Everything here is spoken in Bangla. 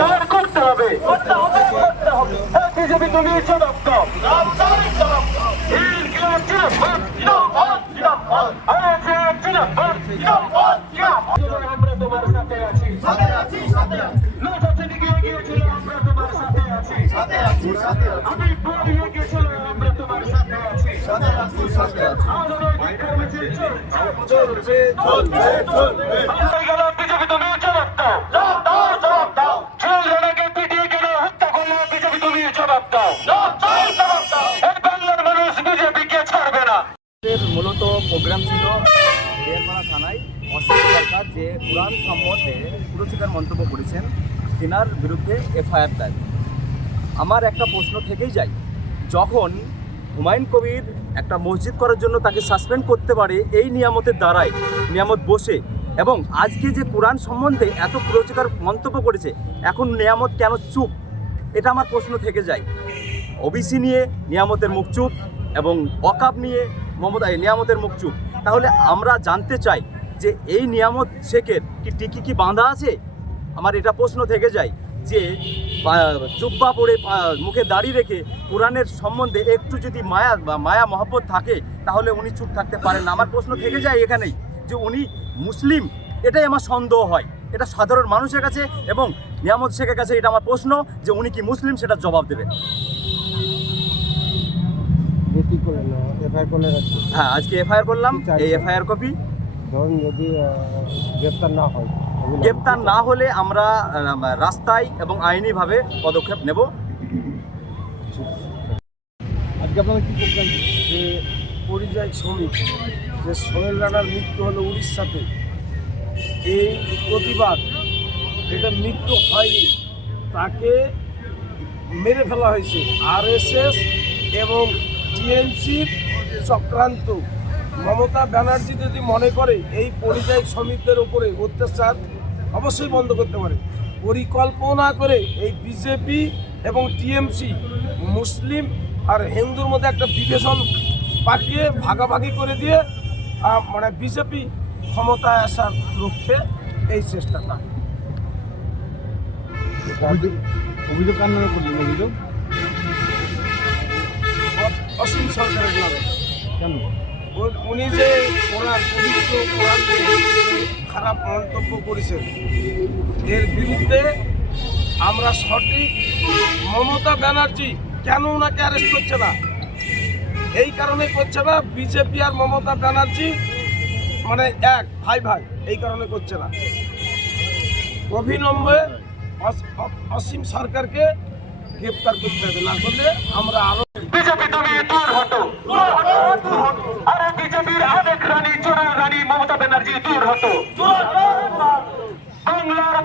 দাঁড় করতে হবে। বিজেপি তুমি জিন্দাবাদ, জিন্দাবাদ। আজাদ জিন্দাবাদ, জিন্দাবাদ, জিন্দাবাদ। আমরা সাথে আছি। নৌযাত্রী এগিয়ে গিয়েছিল আমরা তোমার সাথে আছি। আমি বলিয়ে গেছিল আমরা তোমার সাথে আছি। চলছে। গেল দাও মূলত প্রোগ্রাম ছিল দেয়ারপাড়া থানায় অসীম সরকার যে কোরআন সম্বন্ধে পুরস্কার মন্তব্য করেছেন, তেনার বিরুদ্ধে এফআইআর দেয় আমার একটা প্রশ্ন থেকেই যায়, যখন হুমায়ুন কবির একটা মসজিদ করার জন্য তাকে সাসপেন্ড করতে পারে, এই নিয়ামতের দ্বারাই, নিয়ামত বসে, এবং আজকে যে কোরআন সম্বন্ধে এত পুরস্কার মন্তব্য করেছে, এখন নিয়ামত কেন চুপ? এটা আমার প্রশ্ন থেকে যায়। ওবিসি নিয়ে নিয়ামতের মুখচুপ এবং অকাপ নিয়ে মমতা নিয়ামতের মুখচুপ তাহলে আমরা জানতে চাই যে এই নিয়ামত শেখের কি টিকি কি বাঁধা আছে? আমার এটা প্রশ্ন থেকে যায় যে জুব্বা পরে মুখে দাড়ি রেখে কোরআনের সম্বন্ধে একটু যদি মায়া, বা, মায়া মহব্বত থাকে, তাহলে উনি চুপ থাকতে পারেন না। আমার প্রশ্ন থেকে যায় এখানেই যে উনি মুসলিম, এটাই আমার সন্দেহ হয়। এটা সাধারণ মানুষের কাছে এবং নিয়ামত শেখের কাছে এটা আমার প্রশ্ন যে উনি কি মুসলিম সেটা জবাব দেবেন। কি করে না এফআইআর করে রাখছে হ্যাঁ আজকে এফআইআর করলাম এই এফআইআর কপি ধরুন যদি গ্রেপ্তার না হয় গ্রেপ্তার না হলে আমরা রাস্তায় এবং আইনিভাবে পদক্ষেপ নেব। আজকে আপনারা কি প্রোগ্রাম যে পরিযায়ী শ্রমিক যে সোহেল রানার মৃত্যু হলো উড়িষ্যাতে এই প্রতিবাদ এটা মৃত্যু হয়নি তাকে মেরে ফেলা হয়েছে। আরএসএস এবং টিএমসির চক্রান্ত। মমতা ব্যানার্জি যদি মনে করে এই পরিযায়ী শ্রমিকদের উপরে অত্যাচার, অবশ্যই বন্ধ করতে পারে। পরিকল্পনা করে এই বিজেপি এবং টিএমসি মুসলিম আর হিন্দুর মধ্যে একটা বিভেষণ পাঠিয়ে ভাগাভাগি করে দিয়ে মানে বিজেপি ক্ষমতায় আসার লক্ষ্যে এই চেষ্টাটা। অভিযোগ করলেন অভিযোগ? অসীম সরকারের নামে। কেন? উনি যে কোরআন পবিত্র কোরআন নিয়ে যে খারাপ মন্তব্য করেছেন এর বিরুদ্ধে আমরা সঠিক মমতা ব্যানার্জি কেন ওনাকে অ্যারেস্ট করছে না? এই কারণে করছে না বিজেপি আর মমতা ব্যানার্জি মানে এক ভাই ভাই এই কারণে করছে না। অভিলম্বে অস- অসীম সরকারকে গ্রেপ্তার করতে হবে না করলে আমরা আরও বিজেপি তুমি দূর হতো। আরে বিজেপির আরেক রানী চোরা রানী মমতা ব্যানার্জি দূর বাংলার